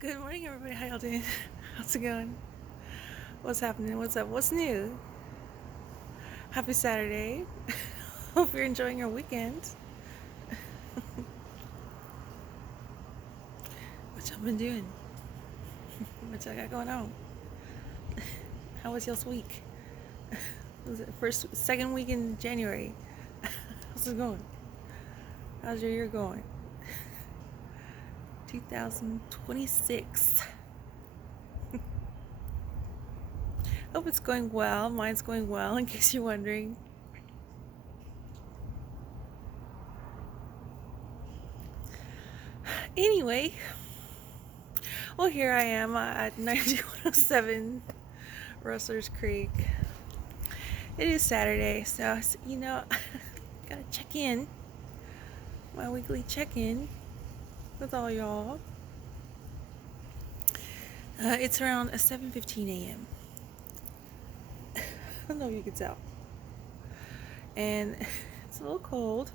Good morning, everybody. How y'all doing? How's it going? What's happening? What's up? What's new? Happy Saturday. Hope you're enjoying your weekend. What y'all been doing? What y'all got going on? How was y'all's week? Was it second week in January? How's it going? How's your year going? 2026. Hope it's going well. Mine's going well, in case you're wondering. Anyway, well, here I am at 9107 Rustler's Creek. It is Saturday, so gotta check in. My weekly check-in with all y'all. It's around 7:15 a.m. I don't know if you can tell. And it's a little cold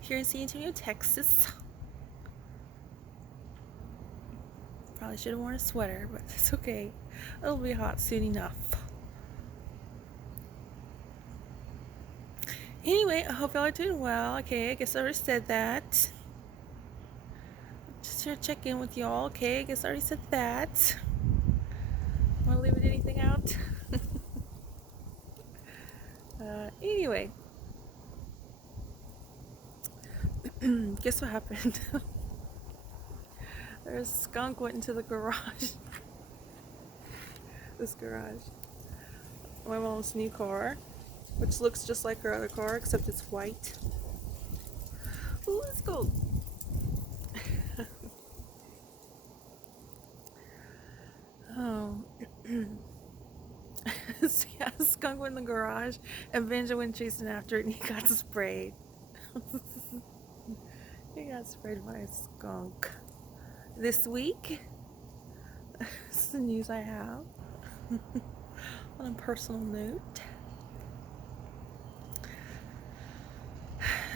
here in San Antonio, Texas. Probably should have worn a sweater, but it's okay. It'll be hot soon enough. Anyway, I hope y'all are doing well. Okay, I guess I already said that. Just to check in with y'all. Okay, I guess I already said that. Want to leave anything out? Anyway, guess what happened? There's a skunk went into the garage. This garage. My mom's new car, which looks just like her other car, except it's white. Ooh, it's cold. Oh. So yeah, a skunk went in the garage, and Benja went chasing after it, and he got sprayed. He got sprayed by a skunk. This week, this is the news I have. On a personal note,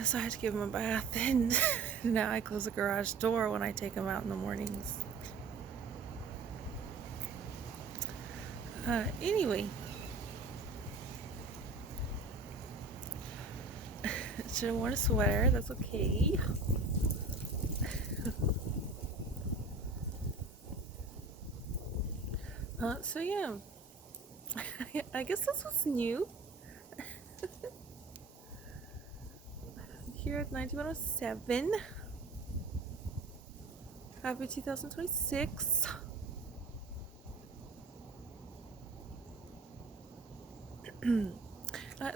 so I had to give him a bath, and now I close the garage door when I take him out in the mornings. Anyway, should have worn a sweater. That's okay. So yeah, I guess this was new. Here at 9107. Happy 2026.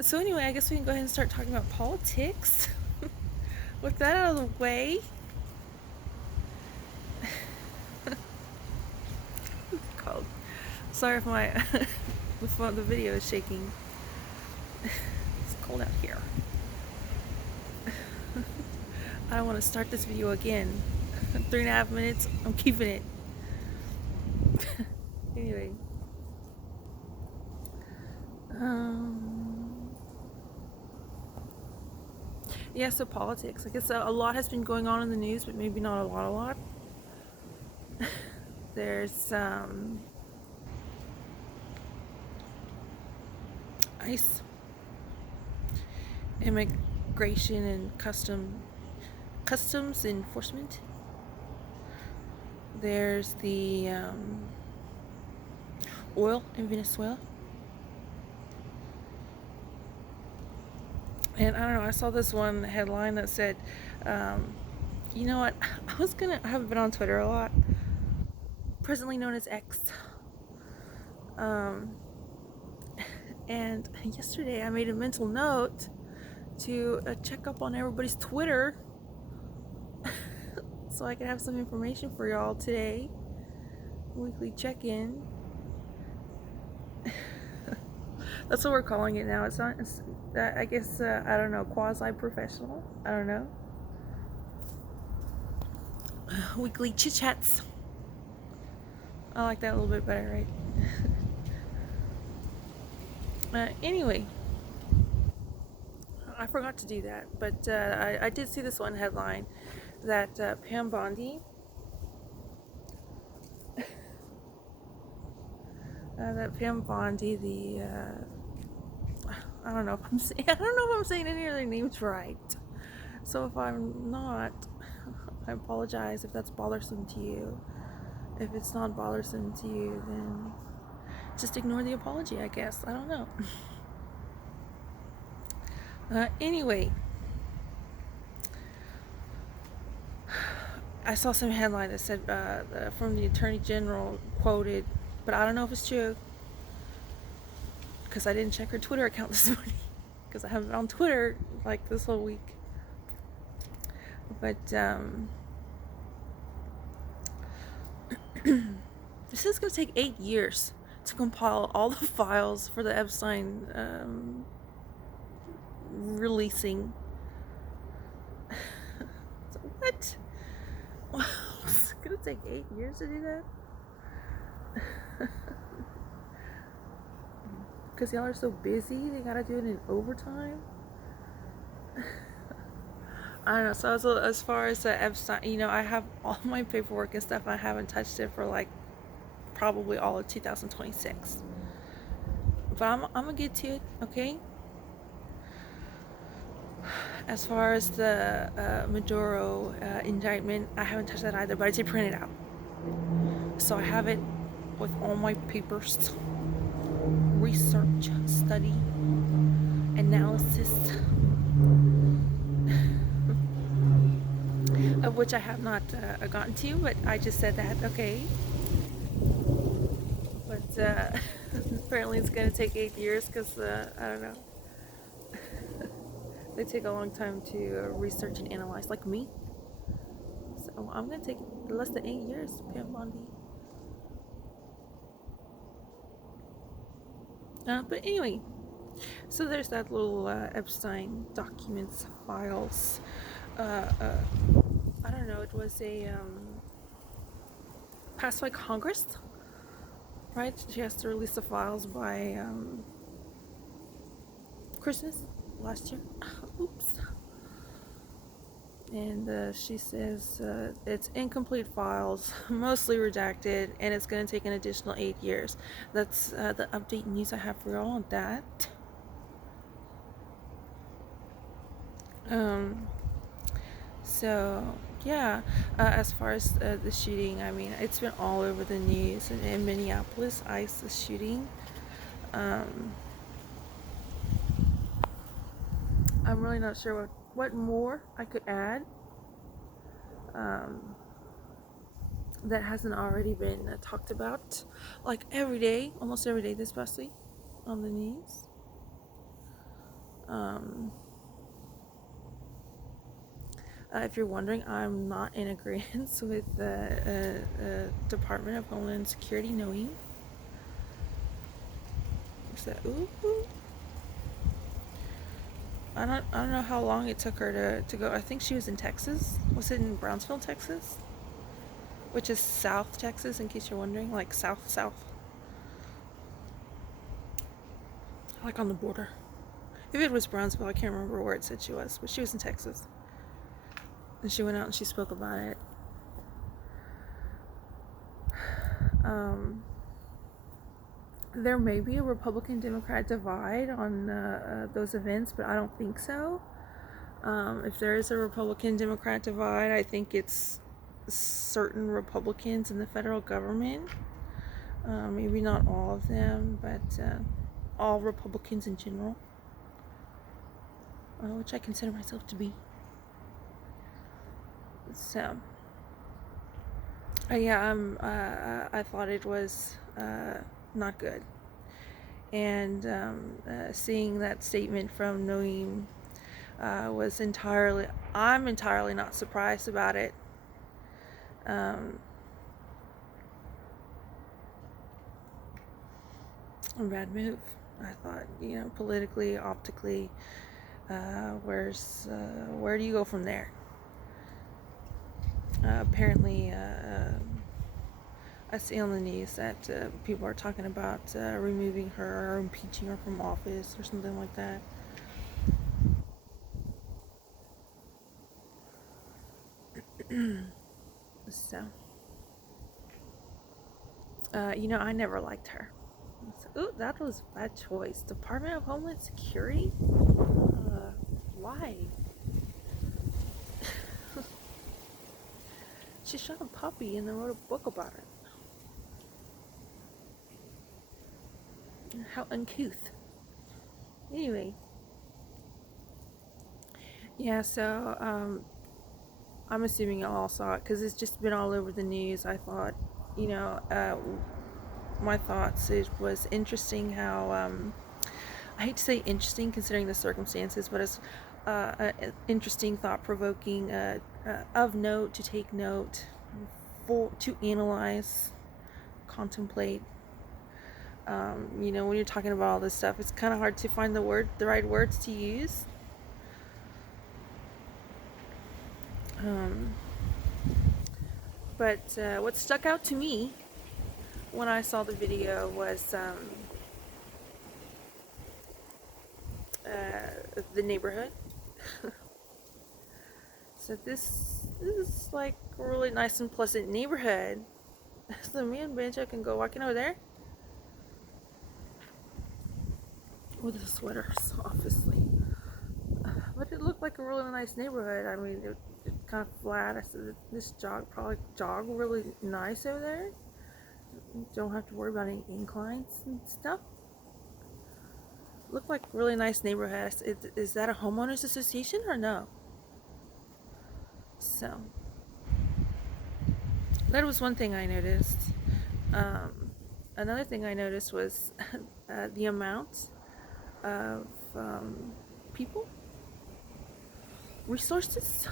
So anyway, I guess we can go ahead and start talking about politics. With that out of the way, called. Sorry if my the video is shaking. It's cold out here. I don't want to start this video again. 3.5 minutes. I'm keeping it. Anyway. Yeah, so politics. I guess a lot has been going on in the news, but maybe not a lot. There's ICE, immigration and customs enforcement. There's the oil in Venezuela. And I don't know, I saw this one headline that said, you know what, I haven't been on Twitter a lot, presently known as X. And yesterday I made a mental note to check up on everybody's Twitter so I can have some information for y'all today. Weekly check-in. That's what we're calling it now. It's not, I guess, I don't know, quasi-professional. I don't know. Weekly chit-chats. I like that a little bit better, right? Anyway, I forgot to do that, but I did see this one headline that Pam Bondi That Pam Bondi, I don't know if I'm saying I don't know if I'm saying any of their names right. So if I'm not, I apologize if that's bothersome to you. If it's not bothersome to you, then just ignore the apology, I guess. I don't know. Anyway, I saw some headline that said from the Attorney General quoted, but I don't know if it's true because I didn't check her Twitter account this morning because I haven't been on Twitter like this whole week. But this is going to take 8 years to compile all the files for the Epstein releasing. So what? It's going to take 8 years to do that? Because y'all are so busy, they gotta do it in overtime. I don't know. So as far as Epstein, I have all my paperwork and stuff. I haven't touched it for like probably all of 2026. But I'm gonna get to it, okay? As far as the Maduro indictment, I haven't touched that either, but I did print it out. So I have it with all my papers, research, study, analysis, of which I have not gotten to, but I just said that, okay. But apparently it's going to take 8 years because, I don't know, they take a long time to research and analyze, like me. So I'm going to take less than 8 years, Pam Bondi. But anyway, so there's that little Epstein documents, files. I don't know, it was a passed by Congress, right? She has to release the files by Christmas last year. Oops. And she says it's incomplete files, mostly redacted, and it's going to take an additional 8 years. That's the update news I have for y'all on that. So yeah, as far as the shooting, I mean, it's been all over the news. In Minneapolis, ICE is shooting. I'm really not sure what more I could add that hasn't already been talked about, like every day, almost every day this past week on the news. If you're wondering, I'm not in agreement with the Department of Homeland Security knowing. What's that? Ooh. I don't know how long it took her to go. I think she was in Texas. Was it in Brownsville, Texas? Which is South Texas, in case you're wondering, like south. Like on the border. If it was Brownsville, I can't remember where it said she was, but she was in Texas. And she went out and she spoke about it. There may be a Republican-Democrat divide on those events, but I don't think so. If there is a Republican-Democrat divide, I think it's certain Republicans in the federal government. Maybe not all of them, but all Republicans in general, which I consider myself to be. So, yeah, I thought it was not good. And seeing that statement from Noem was I'm entirely not surprised about it. A bad move, I thought, politically, optically, where do you go from there? Apparently, I see on the news that people are talking about removing her or impeaching her from office or something like that. So, I never liked her. Ooh, that was a bad choice. Department of Homeland Security? Why? She shot a puppy and then wrote a book about it. How uncouth. Anyway. Yeah, so, I'm assuming y'all all saw it because it's just been all over the news. I thought, my thoughts, it was interesting how, I hate to say interesting considering the circumstances, but it's an interesting, thought-provoking, of note, to take note, to analyze, contemplate. When you're talking about all this stuff, it's kind of hard to find the right words to use. But what stuck out to me when I saw the video was the neighborhood. So this is like a really nice and pleasant neighborhood. So me and Banjo can go walking over there with the sweaters, obviously. But it looked like a really nice neighborhood. I mean, it's kind of flat. I said this probably jog really nice over there. You don't have to worry about any inclines and stuff. Looked like a really nice neighborhood. Is that a homeowners association or no? So that was one thing I noticed. Another thing I noticed was the amount of people, resources.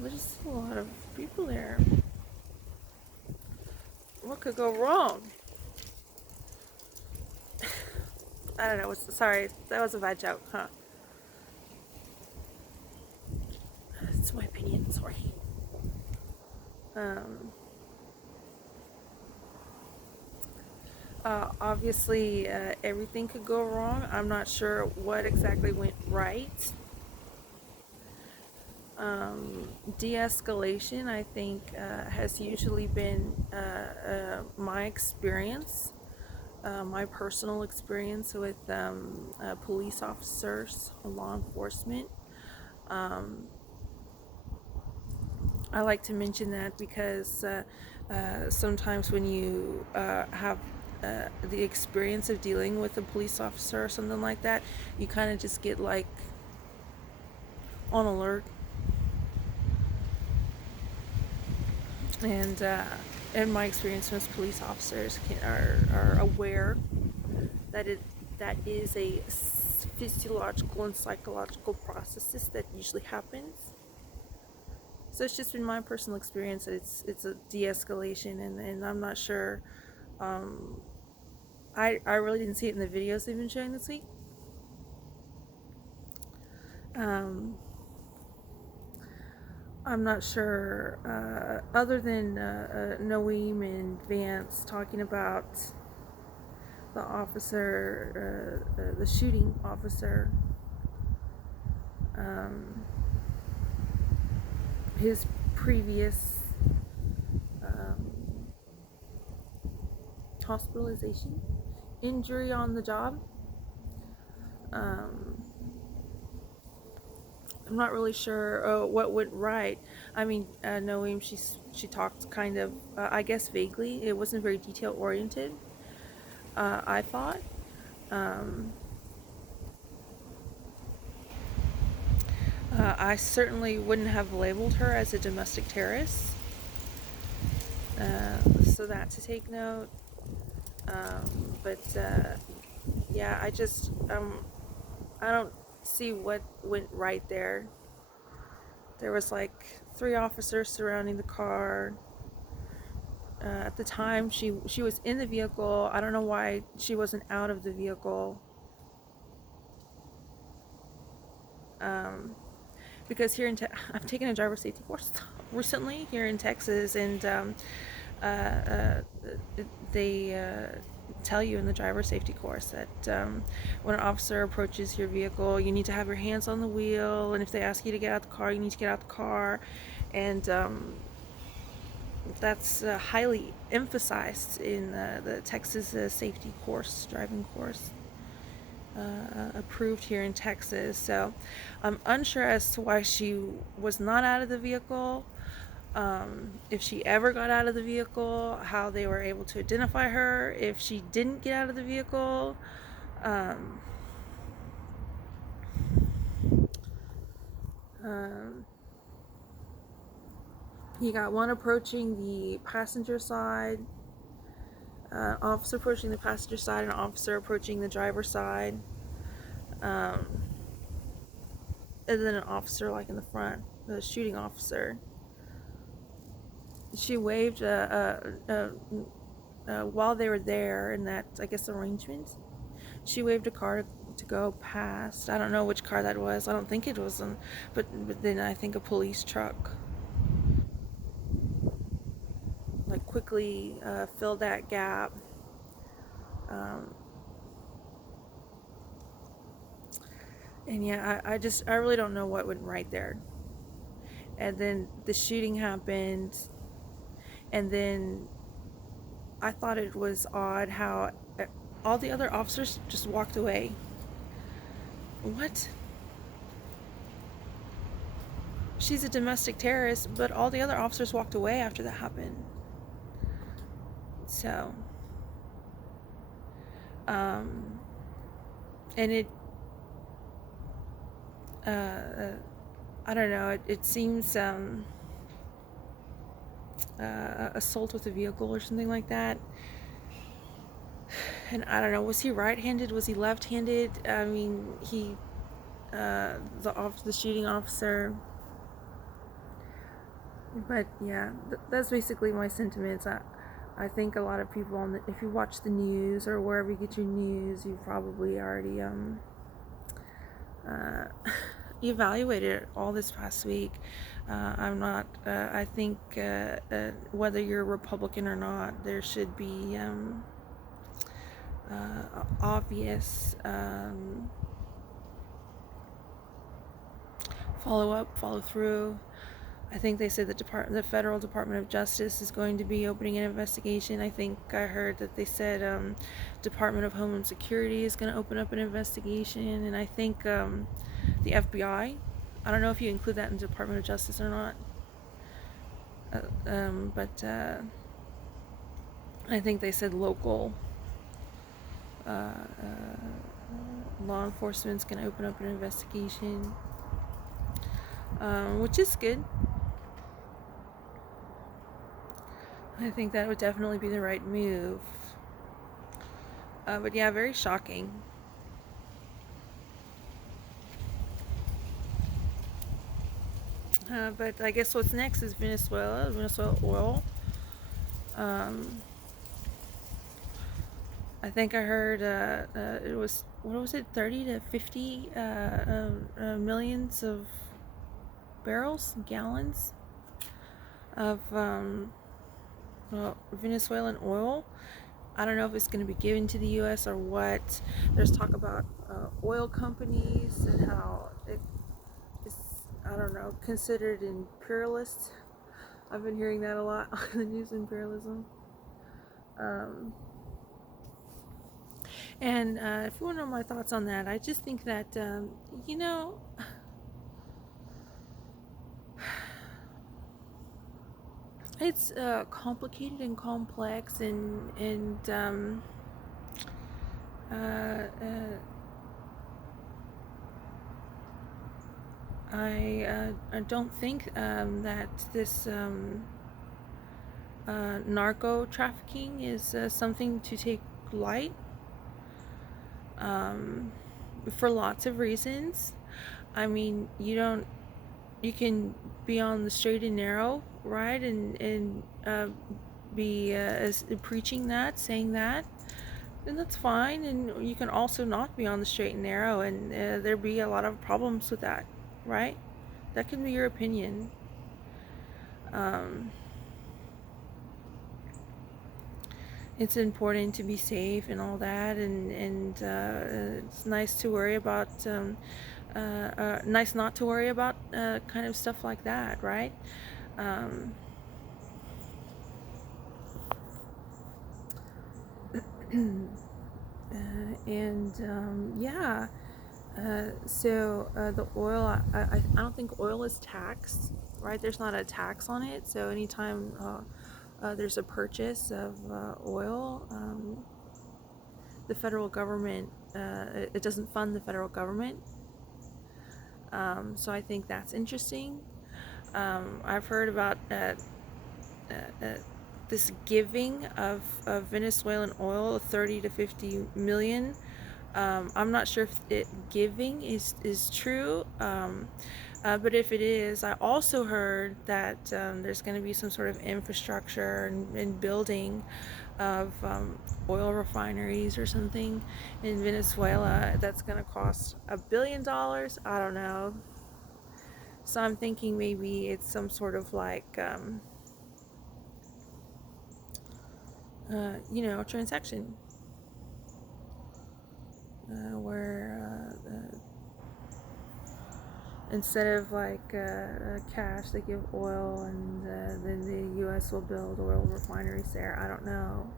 There's just a lot of people there. What could go wrong? I don't know. Sorry, that was a bad joke, huh? It's my opinion. Sorry. Obviously, everything could go wrong. I'm not sure what exactly went right. De-escalation, I think, has usually been my experience, my personal experience with police officers, law enforcement. I like to mention that because sometimes when you have the experience of dealing with a police officer or something like that, you kind of just get like on alert. And in my experience, most police officers are aware that that is a physiological and psychological processes that usually happens. So it's just been my personal experience that it's a de-escalation, and I'm not sure. I really didn't see it in the videos they've been showing this week. I'm not sure, other than Noeem and Vance talking about the officer, the shooting officer, his previous hospitalization, injury on the job. I'm not really sure what went right. I mean, Noeem, she talked kind of, I guess vaguely. It wasn't very detail oriented, I thought. I certainly wouldn't have labeled her as a domestic terrorist. So that to take note. But yeah, I just I don't see what went right there. There was like 3 officers surrounding the car. At the time, she was in the vehicle. I don't know why she wasn't out of the vehicle. Because here I've taken a driver safety course recently here in Texas, and they tell you in the driver safety course that when an officer approaches your vehicle, you need to have your hands on the wheel, and if they ask you to get out the car, you need to get out the car. And that's highly emphasized in the Texas safety course, driving course, approved here in Texas. So I'm unsure as to why she was not out of the vehicle. If she ever got out of the vehicle, how they were able to identify her, if she didn't get out of the vehicle. Um, um, you got one approaching the passenger side, officer approaching the passenger side, and an officer approaching the driver's side, um, and then an officer like in the front, the shooting officer. She waved while they were there in that, I guess, arrangement. She waved a car to go past. I don't know which car that was. I don't think it was, but then I think a police truck like quickly filled that gap. Um, and yeah, I really don't know what went right there. And then the shooting happened, and then I thought it was odd how all the other officers just walked away. What? She's a domestic terrorist, but all the other officers walked away after that happened. So, and it, I don't know, it seems, assault with a vehicle or something like that. And I don't know, was he right-handed? Was he left-handed? I mean, the shooting officer. But yeah, that's basically my sentiments. I think a lot of people if you watch the news or wherever you get your news, you probably already uh, evaluated it all this past week. I'm not. I think whether you're Republican or not, there should be obvious follow up, follow through. I think they said the Federal Department of Justice is going to be opening an investigation. I think I heard that they said Department of Homeland Security is going to open up an investigation, and I think the FBI. I don't know if you include that in the Department of Justice or not, but I think they said local law enforcement's going to open up an investigation, which is good. I think that would definitely be the right move. But yeah, very shocking. But I guess what's next is Venezuela oil. I think I heard it was, what was it, 30 to 50 millions of gallons of Venezuelan oil. I don't know if it's going to be given to the U.S. or what. There's talk about oil companies and how it is, I don't know, considered imperialist. I've been hearing that a lot on the news, imperialism. And if you want to know my thoughts on that, I just think that, you know, it's complicated and complex, and I don't think that this narco trafficking is something to take light, for lots of reasons. I mean, you can be on the straight and narrow, right, and be preaching that, saying that, and that's fine. And you can also not be on the straight and narrow, and there be a lot of problems with that, right? That can be your opinion. It's important to be safe and all that, and it's nice to worry about. Nice not to worry about kind of stuff like that, right? And yeah, so the oil, I don't think oil is taxed, right? There's not a tax on it. So anytime there's a purchase of oil, the federal government, it doesn't fund the federal government. So I think that's interesting. I've heard about uh, this giving of Venezuelan oil, 30 to 50 million. I'm not sure if giving is true, but if it is, I also heard that there's going to be some sort of infrastructure and building of oil refineries or something in Venezuela that's going to cost $1 billion. I don't know. So I'm thinking maybe it's some sort of like, transaction where instead of like cash, they give oil, and then the U.S. will build oil refineries there. I don't know.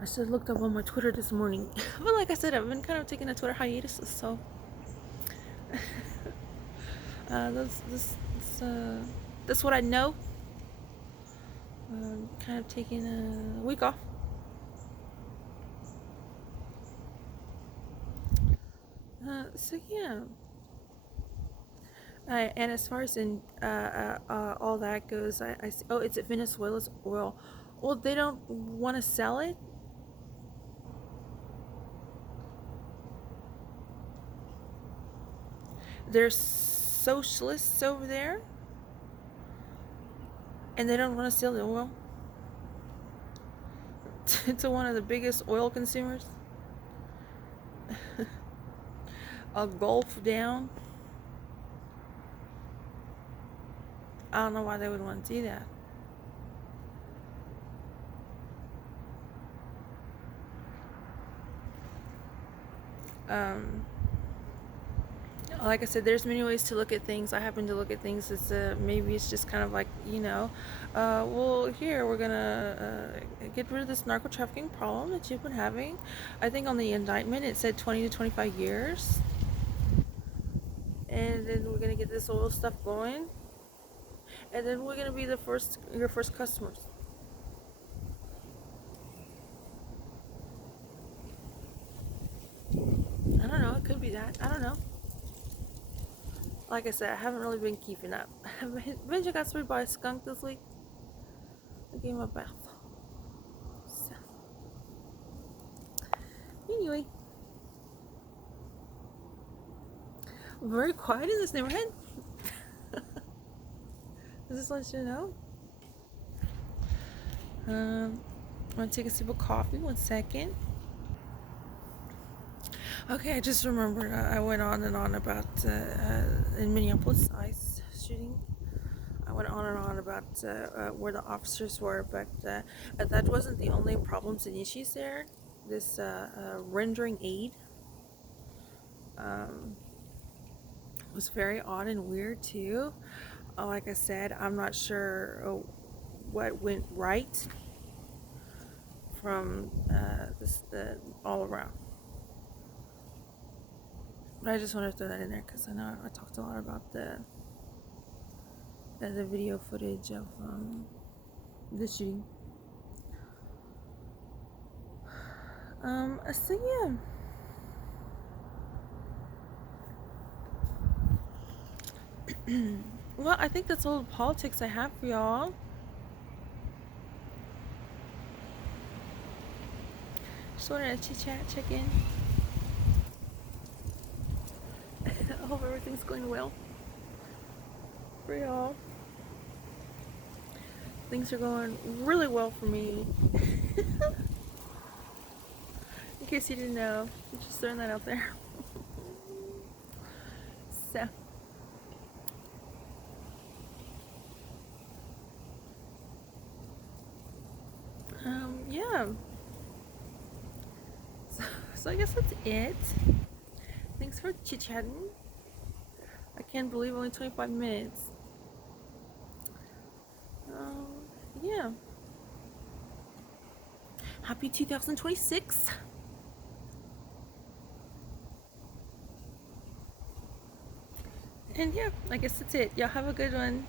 I should have looked up on my Twitter this morning. But like I said, I've been kind of taking a Twitter hiatus, so that's what I know. Kind of taking a week off. So yeah. And as far as in all that goes, I see, oh, it's Venezuela's oil. Well, they don't want to sell it. There's socialists over there, and they don't want to sell the oil to one of the biggest oil consumers, a Gulf down. I don't know why they would want to do that. Um, like I said, there's many ways to look at things. I happen to look at things as maybe it's just kind of like, well, here we're gonna get rid of this narco trafficking problem that you've been having. I think on the indictment it said 20 to 25 years, and then we're gonna get this oil stuff going, and then we're gonna be your first customers. I don't know. It could be that. I don't know. Like I said, I haven't really been keeping up. Benja got sprayed by a skunk this week. I gave him a bath. So, anyway, very quiet in this neighborhood. Does this let you know? I'm gonna take a sip of coffee. 1 second. Okay, I just remembered I went on and on about in Minneapolis ICE shooting. I went on and on about where the officers were, but that wasn't the only problems and issues there. This rendering aid um, was very odd and weird too. Like I said, I'm not sure what went right from all around. But I just wanted to throw that in there because I know I talked a lot about the video footage of the shooting. So yeah. Well, I think that's all the politics I have for y'all. Just wanted to chit chat, check in. I hope everything's going well for y'all. Things are going really well for me. In case you didn't know, I'm just throwing that out there. So, yeah. So I guess that's it. Thanks for chit chatting. I can't believe only 25 minutes. Yeah. Happy 2026. And yeah, I guess that's it. Y'all have a good one.